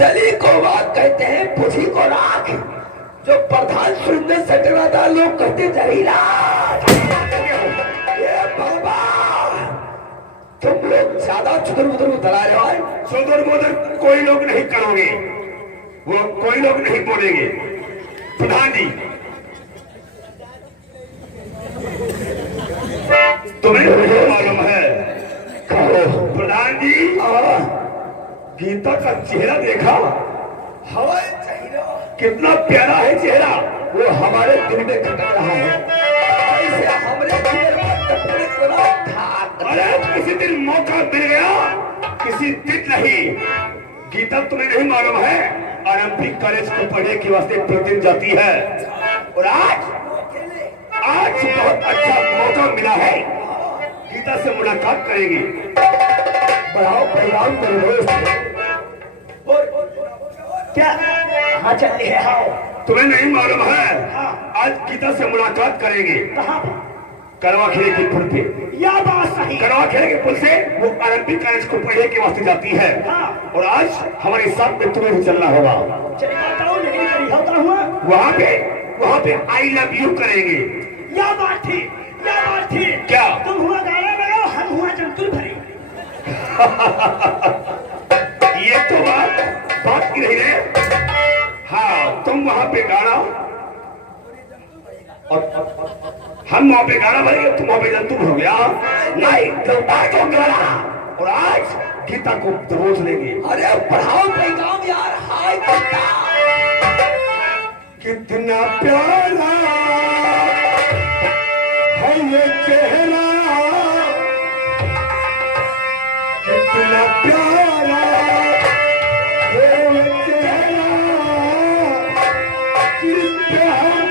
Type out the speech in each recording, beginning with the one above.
जली को बात कहते हैं, पुछी को राख। जो प्रधान सुंदर से टकराता लोग कहते जहरीला। ये बाबा तुम लोग ज्यादा चुदर बुदर उतरा रहे हो। चुदर बुदर कोई लोग नहीं करोगे, वो कोई लोग नहीं बोलेंगे। प्रधान जी तुम्हें तो मालूम है प्रधान जी, गीता का चेहरा देखा? हवाई चेहरा कितना प्यारा है चेहरा। वो हमारे दिल में खटक रहा है, ऐसे हमारे दिल में टपकने को ना था। अरे किसी दिन मौका मिल गया, किसी दिन नहीं। गीता तुम्हें नहीं मालूम है, ओलंपिक कॉलेज को पढ़ने के वास्ते प्रतिदिन जाती है। और आज बहुत अच्छा मौका मिला है, गीता से मुलाकात करेंगे। बढ़ाओ परिणाम क्या? हाँ चल हाँ। तुम्हें नहीं मालूम है, आज गीता से मुलाकात करेंगे। करवा खेले के पुल पे। या बात सही। करवा खेले के पुल से वो ओलंपिक कॉलेज को पढ़ने के वास्ते जाती है। और आज हमारे साथ में तुम्हें भी चलना होगा। वहाँ पे आई लव यू करेंगे। या बात थी, या बात थी। क्या? तुम हुआ गाना लगाओ, हम हुआ जंतुल भरी। ये तो बात की रही है। हाँ तुम वहाँ पे गाना और हम वहाँ पे गाना भरेंगे, तुम वहाँ पे जंतु भरोगे। नहीं तो गाना। और आज गीता को दबोच लेंगे। अरे पढ़ाओ पैगाम यार। हाय गीता कितना प्यारा है ये चेहरा, कितना प्यारा है ये चेहरा, जिस पे हम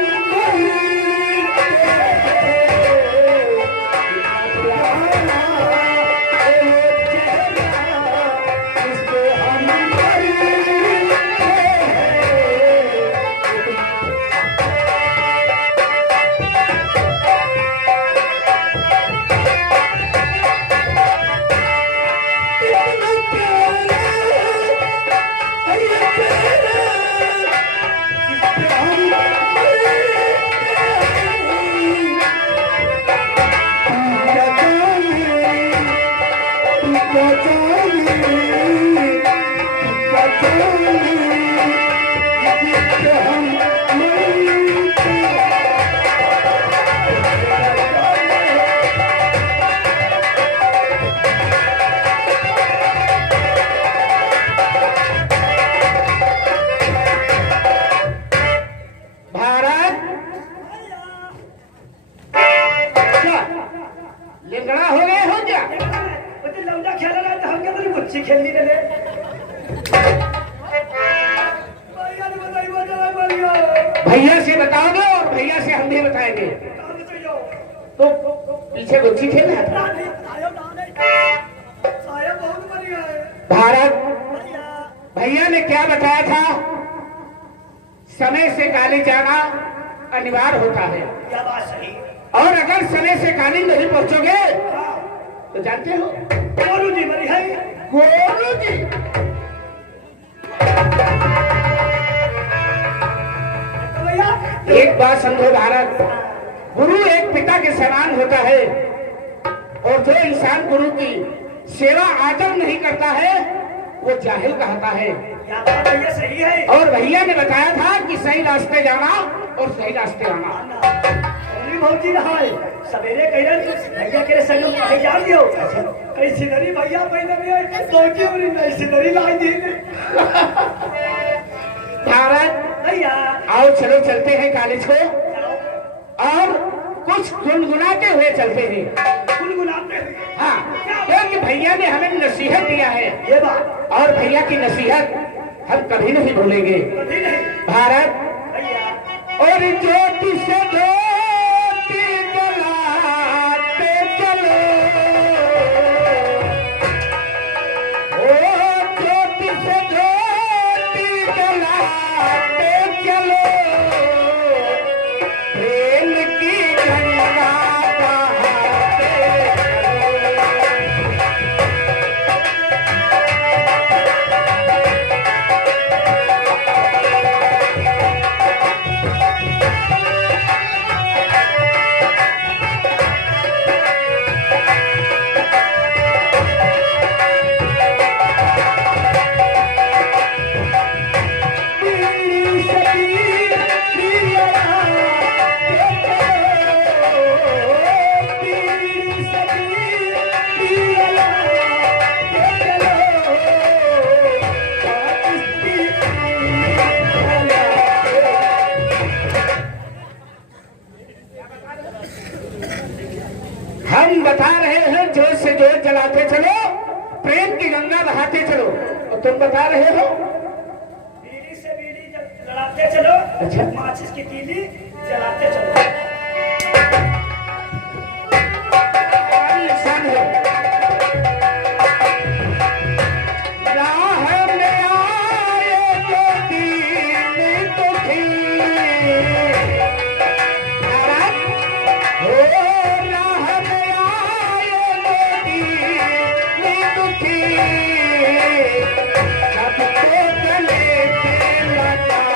भैया से बताओगे और भैया से हम भी बताएंगे। तो पीछे गुच्छी खेल रहा था। भारत भैया ने क्या बताया था? समय से कॉलेज जाना अनिवार्य होता है। क्या बात सही। और अगर समय से कॉलेज नहीं पहुंचोगे तो जानते हो गोलू जी बड़ी है। गोलू जी एक बात समझो भारत, गुरु एक पिता के समान होता है। और जो इंसान गुरु की सेवा आदर नहीं करता है वो जाहिल कहता है। भैया सही है। और भैया ने बताया था कि सही रास्ते जाना और सही रास्ते आना। भौजी रहा है सवेरे कह रहे भैया के संग कहीं जा दियो कैसी दरी भैया पहले तो कैसी दरी लाई दी भारत भैया। आओ चलो चलते हैं कॉलेज को और कुछ गुनगुनाते हुए चलते हैं। गुनगुनाते हुए? हाँ क्योंकि भैया ने हमें नसीहत दिया है ये बात। और भैया की नसीहत हम कभी नहीं भूलेंगे। कभी नहीं। भारत भैया और ज्योति से ज्योति जलाते चलो, ओ ज्योति से ज्योति जलाते चलो, प्रेम की गंगा बहाते चलो। बढ़ाते चलो। और तुम बता रहे हो बीड़ी से बीड़ी जब लड़ाते चलो, अच्छा। माचिस की तीली जलाते चलो। हमारी शान है। राह में आए तो दीन दुखी, नाराज हो। राह में आए तो दीन दुखी, सबको गले से लगाए।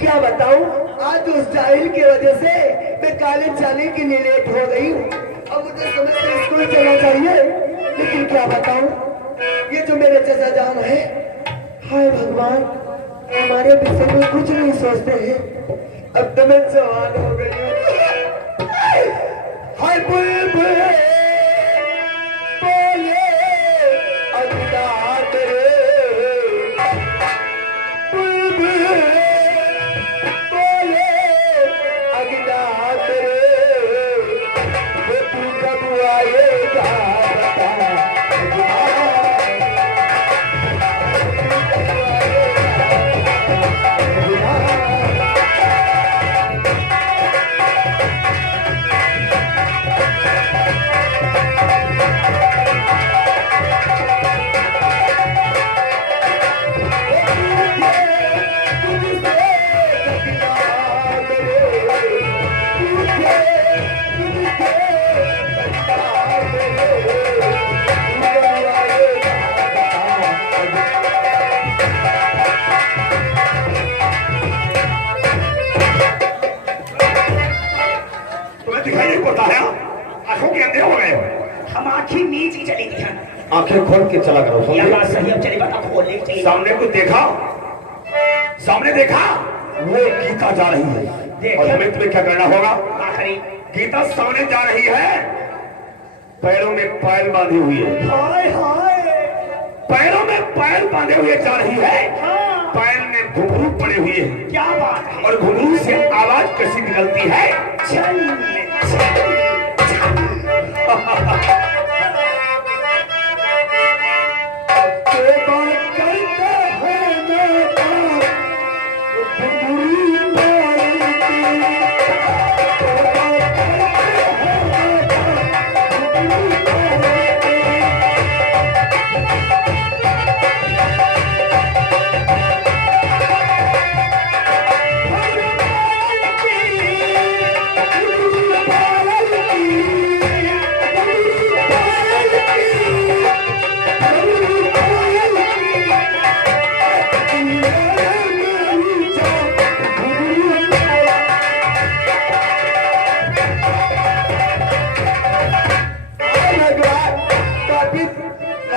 क्या बताऊं, आज उस जाहिल की वजह से मैं कॉलेज जाने के लिए लेट हो गई हूँ। अब मुझे समय से स्कूल चलना चाहिए, लेकिन क्या बताऊं, ये जो मेरे चचा जान है, हाय भगवान, हमारे विषय में कुछ नहीं सोचते हैं। अब तो मैं जवान हो गई हूँ। हाय बुलबुल बोले अजदाद रे, बुलबुल बोले अजदाद रे, वो तू कब आएगा बता। तुम्हें दिखाई नहीं पड़ता है? आंखों के अंधे हो गए हो। हम आँखें नीच ही चली गई हैं। आंखें खोल के चला करो। यह समझे? बात सही, अब चली बात अब खोल ले चली। सामने को देखा, सामने देखा, वो गीता जा रही है। और हमें तुम्हें क्या करना होगा? आखिरी गीता सामने जा रही है, पैरों में पैर बांधी हुई है। हाय हाय, पैरों में पैर बांधे हुए जा रही है, हाँ, पैर में घुंघरू पड़े हुए हैं। क्या बात है। और घुंघरू से आवाज कैसी निकलती है? चल चल के बात करते हैं ना, घुंघरू मारती, के बात करते हैं ना, घुंघरू मारती।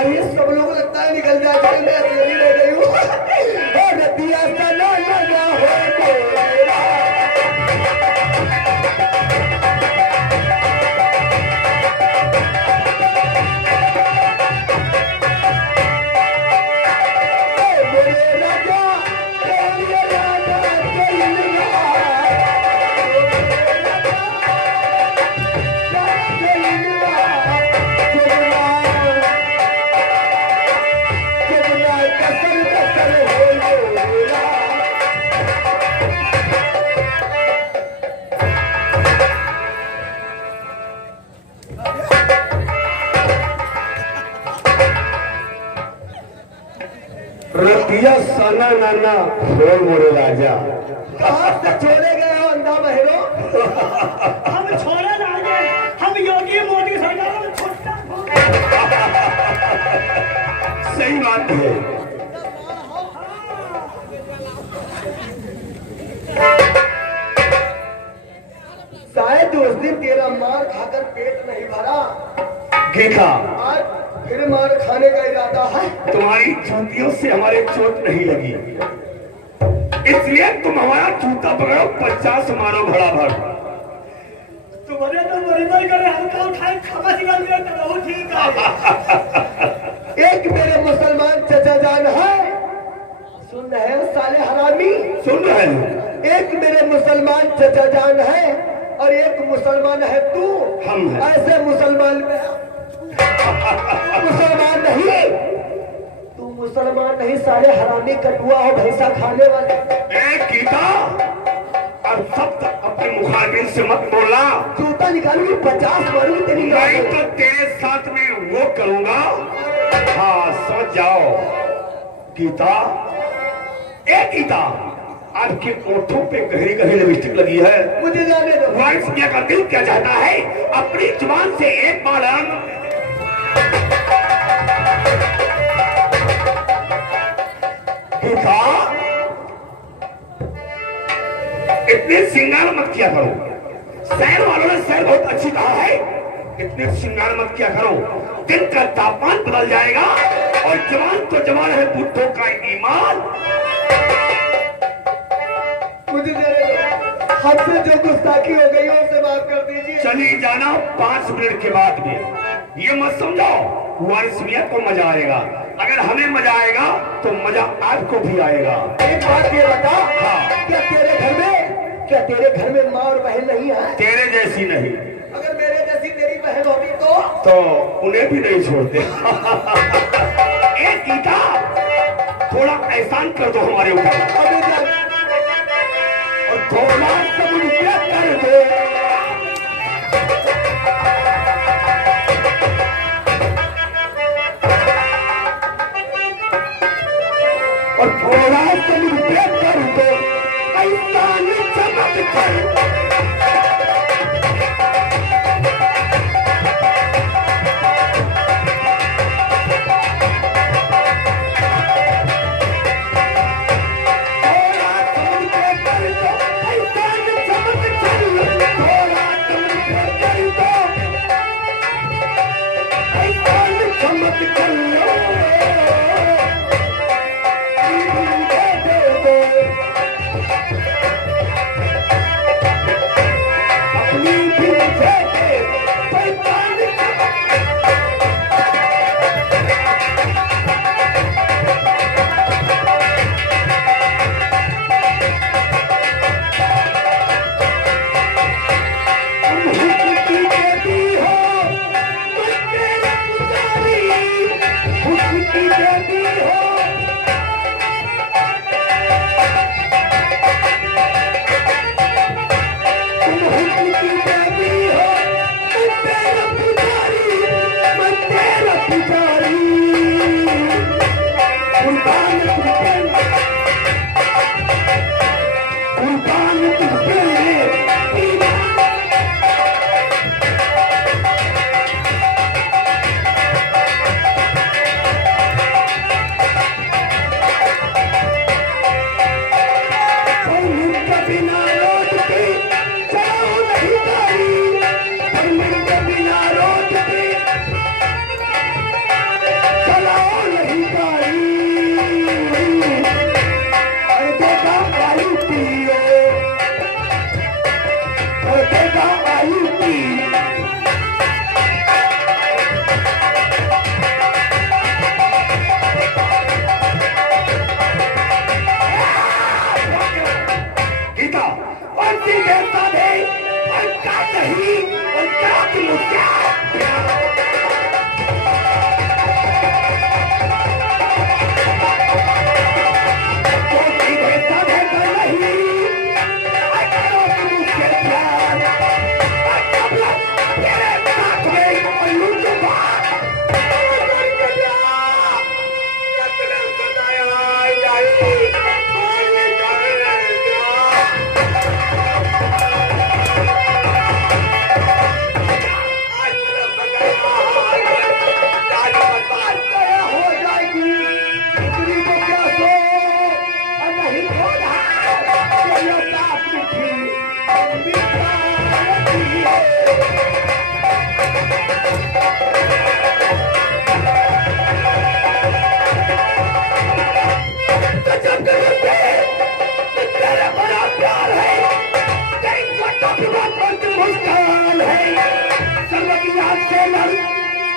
अरे सब लोग लगता है निकल जाते हैं, मैं अकेली रह गई हूँ। और नदिया सा ना लगा हो मेरा। मेरे राजा, मेरे राजा, रतिया सना नाना बोल मोरे राजा। कहाँ से छोड़े गए हो अंधा बहरो? हम छोड़े ना गए, हम योगी मोदी सरकार में छोटा सही बात है। शायद उस दिन तेरा मार खाकर पेट नहीं भरा, देखा, आज फिर मार खाने का इरादा है। तुम्हारी जूतियों से हमारे चोट नहीं लगी, इसलिए तुम हमारा जूता पकड़ो, 50 मारो भड़ा भर। तुम्हारे तो मरीमर करे, हल्का उठाए खाना निकाल दिया तो बहुत ठीक है। एक मेरे मुसलमान चचा जान है, सुन रहे हो साले हरामी? सुन रहे हो? एक मेरे मुसलमान चचा जान है और एक मुसलमान है तू। हम हैं। ऐसे मुसलमान में मुसलमान नहीं, तू मुसलमान नहीं, सारे हरामी कटुआ हो, भैंसा खाने वाले। ए गीता, अब सब तक अपने मुखाबिल से मत बोलना। जूता निकालूंगी 50 मारूंगी तेरी नहीं तो तेरे साथ में वो करूंगा। हाँ समझ जाओ। गीता, ए गीता, आपके ओठों पे गहरी गहरी लिपस्टिक लगी है। मुझे जाने दो। वाइस मियां का दिल क्या चाहता है, अपनी जुबान से एक बार गीता, इतने श्रृंगार मत किया करो। शहर वालों ने शहर बहुत अच्छी कहा है, इतने श्रृंगार मत किया करो। दिल का तापमान बदल जाएगा और जवान तो जवान है, बुद्धों का ईमान। मुझे जाने दो। हमसे जो गुस्ताखी हो गई उसे माफ कर दीजिए। चली जाना 5 मिनट के बाद में। ये मत समझो वारिस मियां को मजा आएगा, अगर हमें मजा आएगा तो मजा आपको भी आएगा। एक बात ये बता, हाँ। क्या तेरे घर में माँ और बहन नहीं है? तेरे जैसी नहीं, अगर मेरे जैसी तेरी बहन होती तो उन्हें भी नहीं छोड़ते। एक गीता, थोड़ा एहसान कर दो हमारे ऊपर और थोड़ा समझ कर दो। और थोड़ा समझ कर दो, एहसान समझ कर।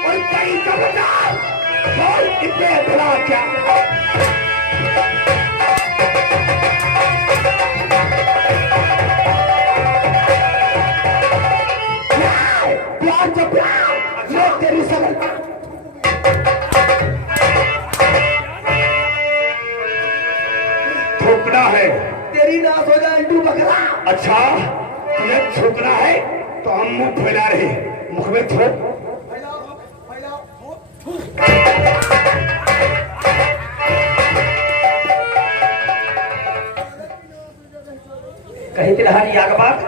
और कहीं का बचाव और इतने बड़ा क्या तुझे थूकना है तो हम मुंह फैला रहे हैं, मुख में थूक। कहीं तिलहारी आग बात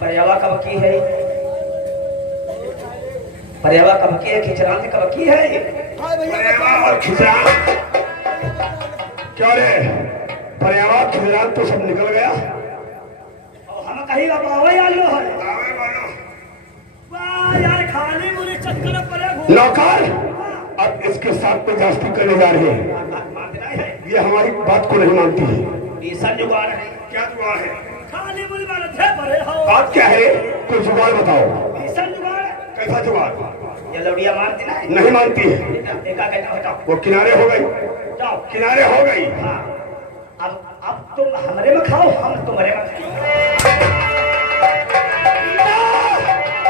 पर्यावा कब की है, पर्यावा कब की है, खिचरांत कब की है। पर्यावा और खिचरान क्या रे? पर्यावा खिचरान तो सब निकल गया। और हम कहीं बाबा यार लो है वाह यार, खाली मुझे चक्कर पड़े घूम। नौकर अब इसके साथ तो जास्ती करने जा रहे हैं, मानना है ये हमारी बात को नहीं मानती है। ईसा जुगाड़ है, क्या जुगाड़ है? खाली मुझे मालूम है परे हो। बात क्या है? कोई जुगाड़ बताओ। ईसा जुगाड़ है, कैसा जुगाड़? ये लौड़िया मानती ना है। नहीं मानती है। देखा कहता हटाओ, वो किनारे हो गई, जाओ किनारे हो गई। हाँ, अब तुम हमारे में खाओ, हम तुम्हारे में खाओ।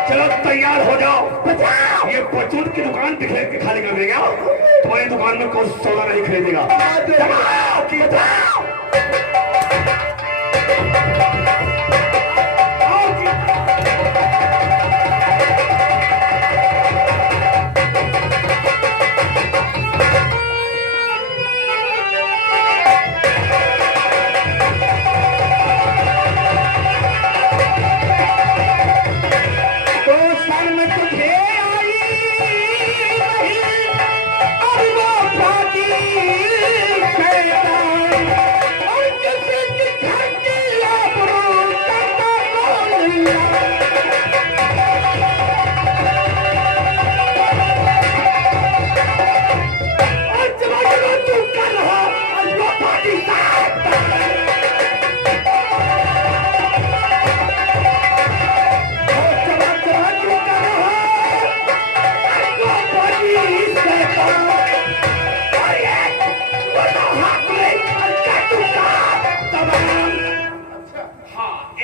चलो तैयार हो जाओ, ये परचून की दुकान बिखेर के खाली कर देगा। तुम्हारी दुकान में कोई सौदा नहीं खरीदेगा। जमाओ, कि जाओ। आओ कि- तो सर में तुझे आई नहीं, और वो भागी शैतान, और किसी की घर की आबरू करता कौन है? और जब तू कर रहा, और वो भागी शैतान।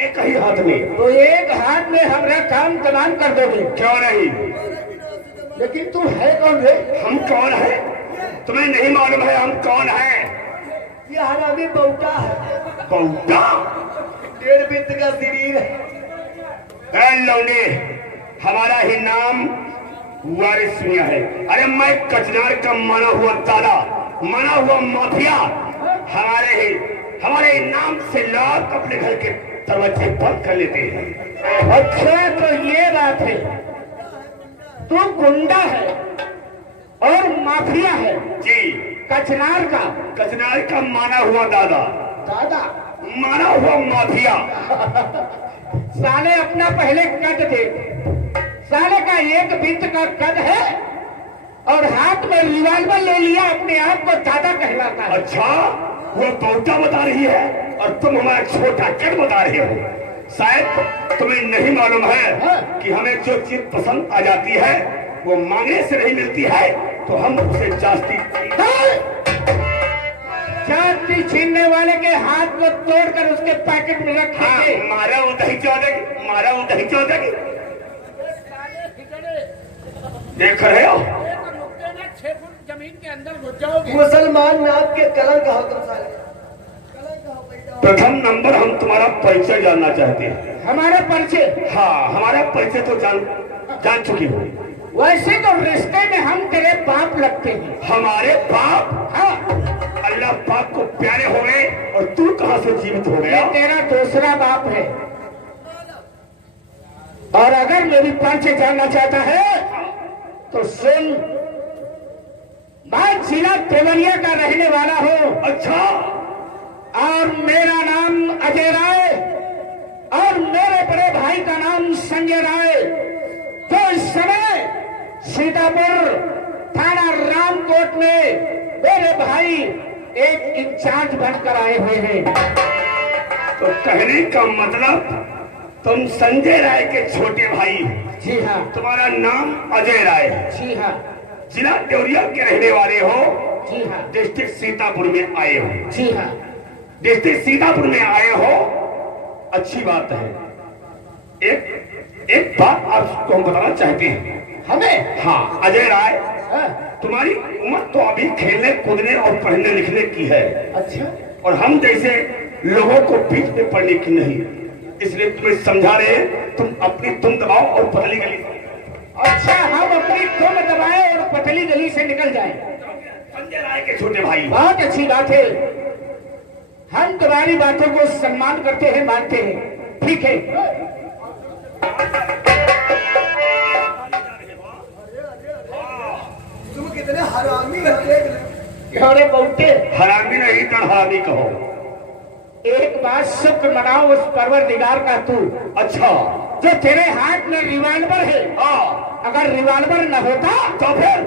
एक ही हाथ में, तो एक हाथ में हमारा काम तमाम कर दोगे, क्यों नहीं? लेकिन तू है कौन रे? हम कौन है तुम्हें नहीं मालूम है? हम कौन है? ये हरामी बौटा है, बौटा? 1.5 बिंद का शरीर है। ए लौंडे, हमारा ही नाम वारिस मियां है। अरे मैं कचनार का माना हुआ दादा, माना हुआ माफिया। हमारे नाम से लोग अपने घर के दरवाजे बंद कर लेते हैं। अच्छा तो ये बात है, तू गुंडा है और माफिया है जी, कचनार का। कचनार का माना हुआ दादा, दादा माना हुआ माफिया। साले अपना पहले कद देख, साले का 1 बिंद का कद है और हाथ में रिवाल्वर ले लिया, अपने आप को दादा कहलाता है। अच्छा, वो बौटा बता रही है और तुम हमारा छोटा कद बता रहे हो। शायद तुम्हें नहीं मालूम है कि हमें जो चीज पसंद आ जाती है वो मांगने से नहीं मिलती है, तो हम उसे जास्ती जाति छीनने वाले के हाथ में तोड़कर उसके पैकेट में रखेंगे। मारा वो दही चौधरी, मारा वो दही चौधरी। देख रहे हो? 6 फुट जमीन के अंदर घुस जाओगे। मुसलमान नाम के कलंक हो तुम साले, कलंक हो पैदा। प्रथम नंबर हम तुम्हारा परिचय जानना चाहते हैं। हमारा परिचय? हाँ, हमारा परिचय तो जान चुकी हो। वैसे तो रिश्ते में हम तेरे बाप लगते हैं। हमारे बाप? हाँ, अल्लाह पाक को प्यारे हो गए और तू कहां से जीवित हो गया? ये तेरा दूसरा बाप है। और अगर मेरी परिचय जानना चाहता है तो सुन, मैं जिला देवरिया का रहने वाला हूँ। अच्छा, और मेरा नाम अजय राय और मेरे बड़े भाई का नाम संजय राय, जो इस समय सीतापुर थाना रामकोट में मेरे भाई एक इंचार्ज बनकर आए हुए हैं। तो कहने का मतलब तुम संजय राय के छोटे भाई। जी हाँ, तुम्हारा नाम अजय राय है, जी हाँ, जिला देवरिया के रहने वाले हो, जी हाँ, डिस्ट्रिक्ट सीतापुर में आए हो। जी हाँ। डिस्ट्रिक्ट सीतापुर में आए हो, अच्छी बात है। एक बात आपको हम बताना चाहते हैं। हमें? हाँ अजय राय, हाँ, तुम्हारी उम्र तो अभी खेलने कूदने और पढ़ने लिखने की है, अच्छा, और हम जैसे लोगों को बीच में पढ़ने की नहीं। इसलिए तुम्हें समझा रहे हैं, तुम अपनी तुम दबाओ और पतली गली। अच्छा, हम अपनी तुम दबाए और पतली गली से निकल जाए। संजय राय के छोटे भाई, बहुत अच्छी बात है, हम तुम्हारी बातों को सम्मान करते हैं, मानते हैं, ठीक है। तुम कितने हरामी हो, देख ले। अरे बहुते, हरामी नहीं हरामी कहो। एक बात शुक्र मनाओ उस परवरदिगार का तू, अच्छा, जो तेरे हाथ में रिवॉल्वर है। हाँ, अगर रिवॉल्वर न होता तो फिर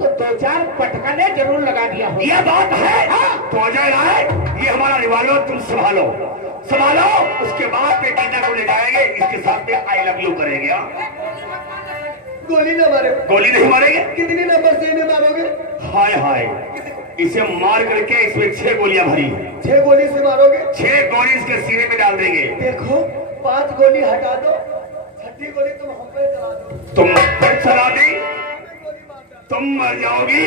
तो 2-4 पटकने जरूर लगा दिया हो। ये बात है। हाँ। तो अजय राय, ये हमारा रिवॉल्वर तुम संभालो, संभालो। उसके बाद में गीता को ले जाएंगे, इसके साथ में आई लव यू करेंगे। गोली ना मारे। गोली नहीं मारेंगे। कितने नंबर से इन्हें मारोगे? हाय हाय, इसे मार करके इसमें 6 गोलियां भरी। 6 गोली से मारोगे? 6 गोली इसके सीने में डाल देंगे। देखो, 5 गोली हटा दो, 6ठी गोली तुम हम पे चला दो। तुम फिर चला दी, तुम मर जाओगी,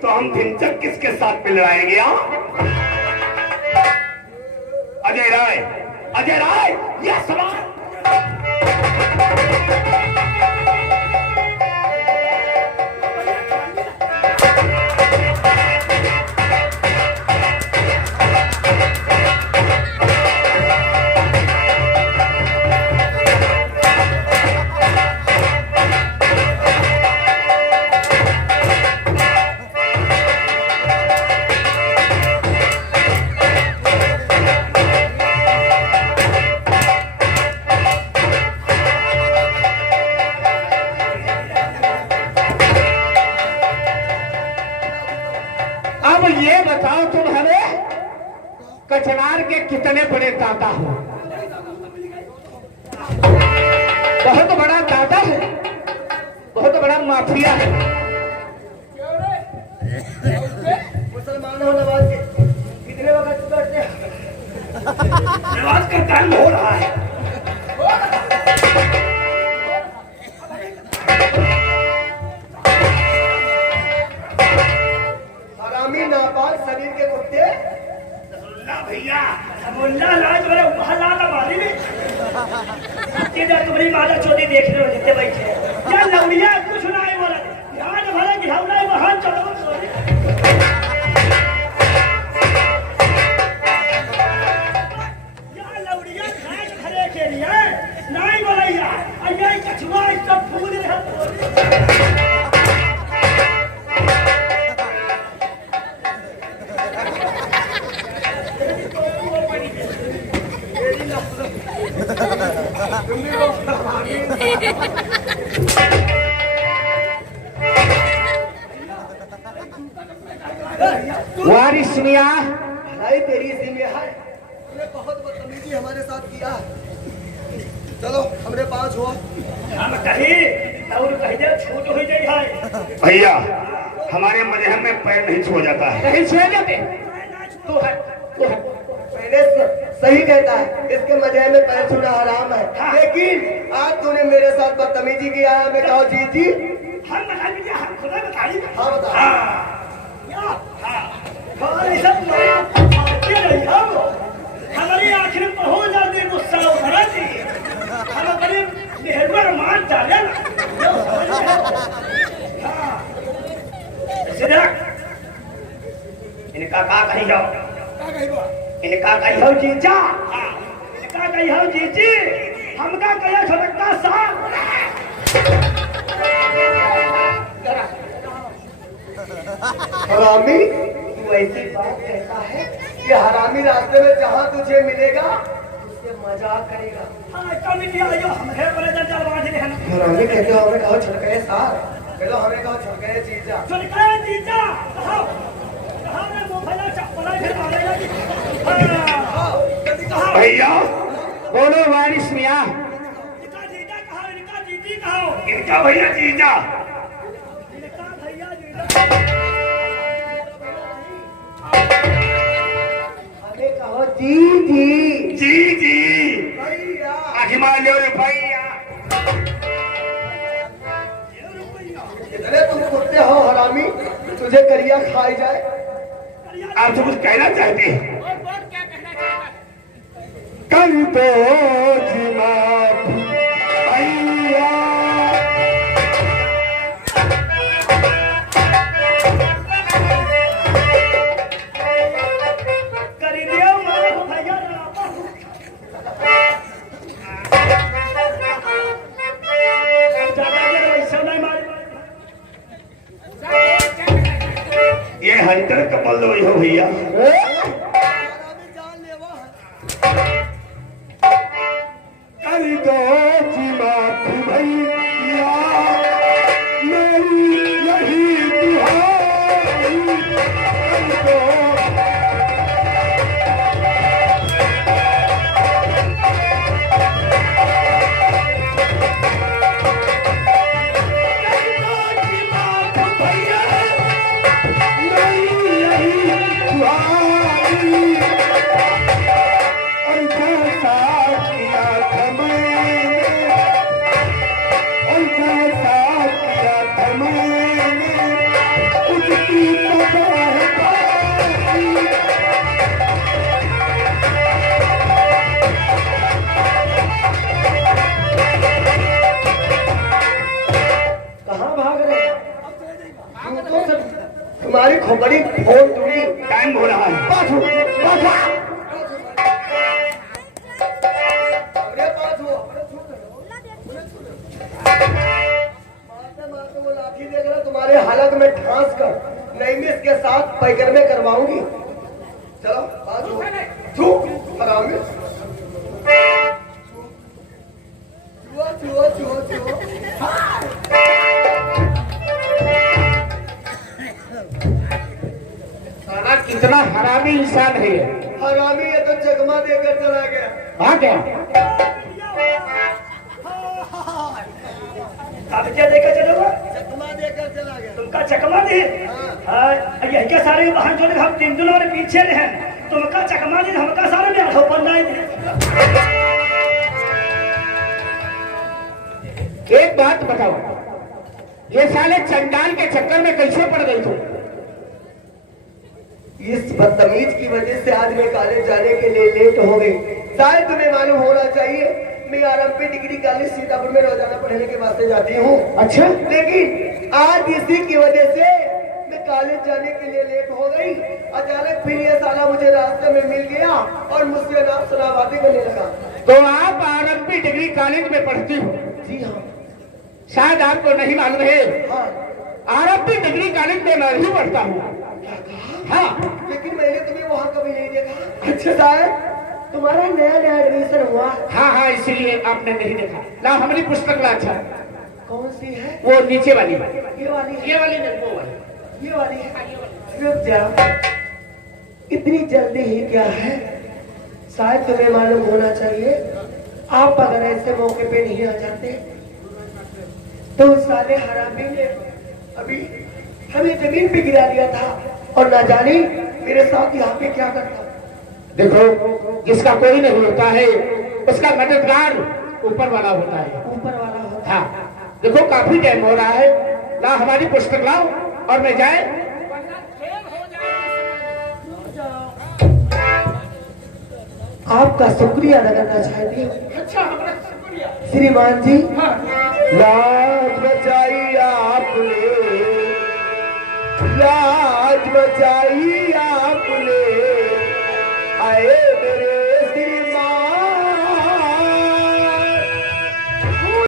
तो हम ढिंचक किसके साथ में लड़ाएंगे? अजय राय, अजय राय, यह सवाल। अब ये बताओ तुम हमें, कचनार के कितने बड़े दादा हो? बहुत बड़ा दादा है, बहुत बड़ा माफिया है। मुसलमान हो नवाज के कितने वक्त करते हैं? नमाज का टाइम हो रहा है। हरामी नापाक शरीर के कुत्ते। भैया मुन्ना लाज वाला महला मारी में तेरा तुम्हारी माता चोरी देख रहे हो जितने बैठे क्या लौड़िया कुछ ना है बोला ध्यान भरा कि हम नहीं वहां चलो सॉरी या लौड़िया खाए खड़े के लिए नहीं बोला यार अये कछुआ सब फूल रहा वारिस मियां, भाई तेरी इसी में है। तूने बहुत बदतमीजी हमारे साथ किया। चलो हमरे 5 हुआ। हम कहीं और कहीं दे छूट हो जाए है भैया, हमारे मजहब में पैर नहीं छुआ जाता है। कहीं छे जाते तो है, तो है। पहले सही कहता है, इसके मजहब में पैर छूना हराम है। लेकिन आज तूने मेरे साथ बदतमीजी किया है। मैं कहा जी जी हम बता दीजिए हम खुदा बताइए हाँ बता। हमारे सब हमारी आखिर पहुंच जाती गुस्सा उभरा थी हम अपने मेहरबान मान डाले इनका का कही जाओ इनका कही हो जीजा इनका कही हो जीजी हमका कहिया छोटका साहब हरामी, तू ऐसी बात कहता है कि हरामी रास्ते में जहाँ तुझे मिलेगा उससे मजाक करेगा। हाँ कल किया यो हमें बड़े दरबार दे हैं हरामी कहते हो हमें कहो छटके सार, कहलो हमें कहो छटके जीजा। छोटका जीजा कहां ने मोफला चप्पला फिर मारेगा जी भैया, बोलो वारिस मियां। इनका जीजा कहां इनका जीजी कहां इनका भैया जीजा। इनका भैया जीजा हमें कहो जी जी जी जी भैया। अखिमा लो रे भैया। अरे तुम कुत्ते हो हरामी, तुझे करिया खाई जाए। आप तो कुछ कहना चाहते हैं? और कौन क्या कहना चाहता है? कर दो जी माफ भैया। करी दियो माफ भैया ये हंटर कपल लोई हो भैया। कर दो जी माफ भैया मेरी यही दुहाई। कर दो कहाँ भाग रहे हैं? तुम तो सब तुम्हारी खोपड़ी फोड़ दूंगी। टाइम हो रहा है। पाछू, पाछू। अरे पाछू। मारते मारते वो लाठी देख रहा तुम्हारे हालत में ठांस कर नहीं मैं इसके साथ पैकर में करवाऊंगी। चलो पाछू। छू हरामी। छुआ छुआ छुआ छुआ। साला कितना हरामी इंसान है ये। हरामी ये तो चकमा देकर चला गया। हाँ क्या? अब क्या देखा चलोगा चकमा देकर चला गया। तुमका चकमा दे यही क्या सारे वाहन जो हम तीन दिनों और पीछे रहे तुमका चकमा दे हमका सारे में आठों पन्ना दे। एक बात बताओ, ये साले चंडाल के चक्कर में कैसे पड़ गई तू? इस बदतमीज की वजह से आज मैं कॉलेज जाने के लिए लेट हो गई। शायद तुम्हें मालूम होना चाहिए मैं आरएमपी डिग्री कॉलेज सीतापुर में रोजाना पढ़ने के वास्ते जाती हूँ। अच्छा, लेकिन आज इसी की वजह से मैं कॉलेज जाने के लिए लेट हो गई। अचानक फिर ये साला मुझे रास्ते में मिल गया और मुझसे नाम सुना बातें करने लगा। तो आप आरएमपी डिग्री कॉलेज में पढ़ती हो? जी हाँ। शायद आपको नहीं मालूम है, हाँ आरएमपी डिग्री कॉलेज में मैं ही पढ़ता हूँ। हाँ, लेकिन मैंने तुम्हें वहाँ कभी नहीं देखा। अच्छा साहब तुम्हारा नया नया एडमिशन हुआ? हाँ हाँ, इसीलिए आपने नहीं देखा। ला हमारी पुस्तक ला। अच्छा, कौन सी है? वो नीचे वाली। ये वाली है? ये वाली नहीं, वो वाली। ये वाली है। रुक जाओ, इतनी जल्दी ही क्या है? शायद तुम्हें मालूम होना चाहिए आप अगर ऐसे मौके पे नहीं आ जाते तो उस साले हरामी ने अभी हमें जमीन पे गिरा दिया था और ना जाने मेरे साथ यहाँ पे क्या करता। देखो, जिसका कोई नहीं होता है उसका मददगार ऊपर वाला होता है। ऊपर वाला होता। हाँ, देखो काफी टाइम हो रहा है, ला हमारी पुस्तक लाओ और मैं जाए। आपका शुक्रिया अदा करना चाहती हूँ। अच्छा, हमारा शुक्रिया। श्रीमान जी, हाँ। लाज बचाई आपने, लाज बचाई आपने, आए